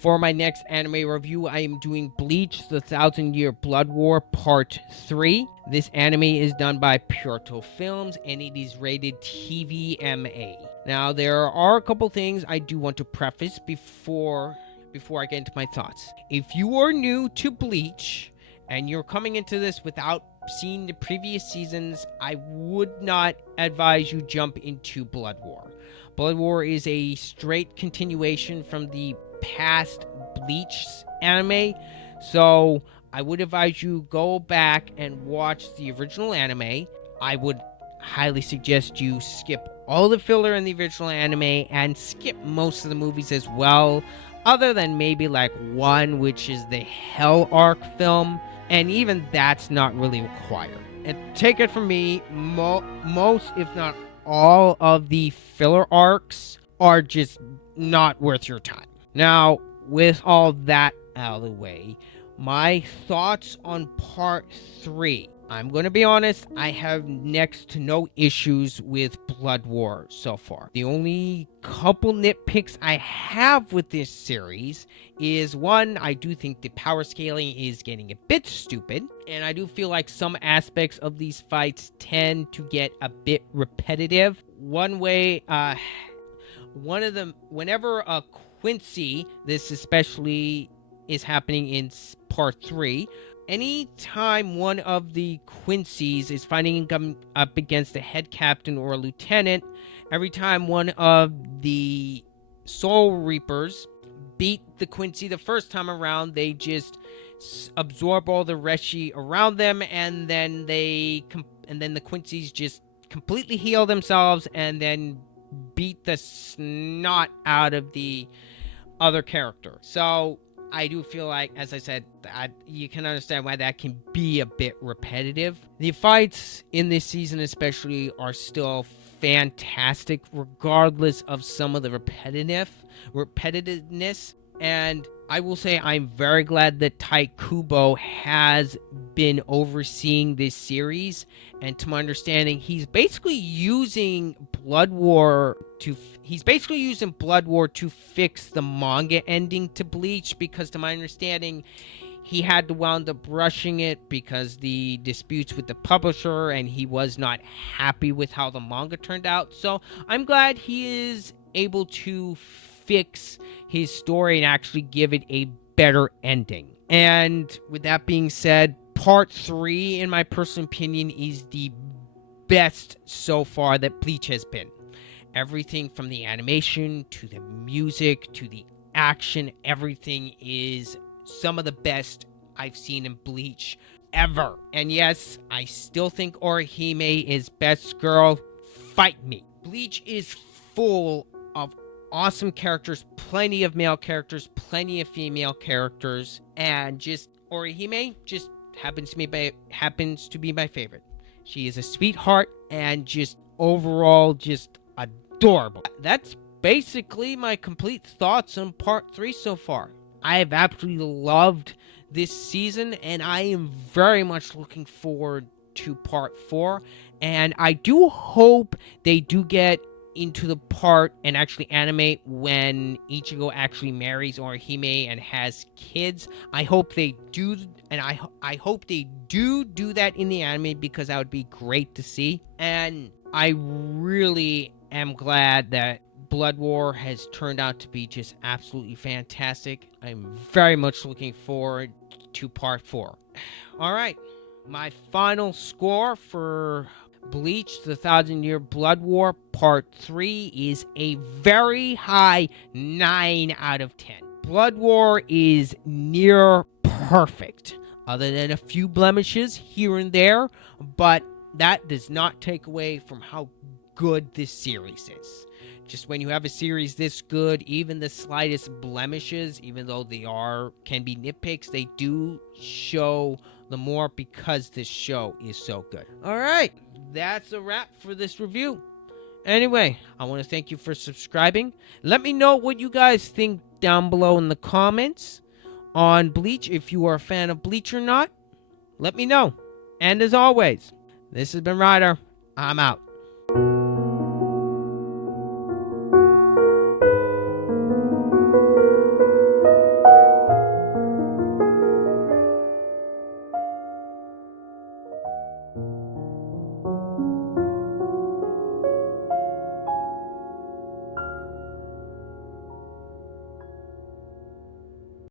For my next anime review, I am doing Bleach, the Thousand Year Blood War Part 3. This anime is done by Purto Films and it is rated TVMA. Now, there are a couple things I do want to preface before I get into my thoughts. If you are new to Bleach and you're coming into this without seeing the previous seasons, I would not advise you jump into Blood War. Blood War is a straight continuation from the past Bleach anime, so I would advise you go back and watch the original anime. I would highly suggest you skip all the filler in the original anime and skip most of the movies as well, other than maybe like one, which is the Hell Arc film, and even that's not really required. And take it from me, most if not all of the filler arcs are just not worth your time. Now, with all that out of the way, my thoughts on Part 3. I'm going to be honest, I have next to no issues with Blood War so far. The only couple nitpicks I have with this series is, one, I do think the power scaling is getting a bit stupid, and I do feel like some aspects of these fights tend to get a bit repetitive. One of them, whenever a Quincy, this especially is happening in Part 3, anytime one of the Quincy's is fighting up against a head captain or a lieutenant, every time one of the Soul Reapers beat the Quincy the first time around, they just absorb all the Reshi around them, and then the Quincy's just completely heal themselves and then beat the snot out of the other character. So I do feel like, as I said, you can understand why that can be a bit repetitive. The fights in this season especially are still fantastic, regardless of some of the repetitiveness. And I will say I'm very glad that Tai Kubo has been overseeing this series. And to my understanding, he's basically using Blood War to fix the manga ending to Bleach, because to my understanding, he had to wound up rushing it because the disputes with the publisher, and he was not happy with how the manga turned out. So I'm glad he is able to fix his story and actually give it a better ending. And with that being said, Part 3, in my personal opinion, is the best so far that Bleach has been. Everything from the animation to the music to the action, everything is some of the best I've seen in Bleach ever. And yes, I still think Orihime is best girl. Fight me. Bleach is full of awesome characters, plenty of male characters, plenty of female characters, and just Orihime just happens to be my favorite. She is a sweetheart and just overall just adorable. That's basically my complete thoughts on Part 3 so far. I have absolutely loved this season, and I am very much looking forward to Part 4. And I do hope they do get into the part and actually animate when Ichigo actually marries Orihime and has kids. I hope they do, and I hope they do that in the anime, because that would be great to see. And I really am glad that Blood War has turned out to be just absolutely fantastic. I'm very much looking forward to Part 4. All right, my final score for Bleach, the Thousand Year Blood War Part 3 is a very high 9 out of 10. Blood War is near perfect, other than a few blemishes here and there, but that does not take away from how good this series is. Just when you have a series this good, even the slightest blemishes, even though they can be nitpicks, they do show the more because this show is so good. All right, that's a wrap for this review. Anyway, I want to thank you for subscribing. Let me know what you guys think down below in the comments on Bleach. If you are a fan of Bleach or not, let me know. And as always, this has been Ryder. I'm out.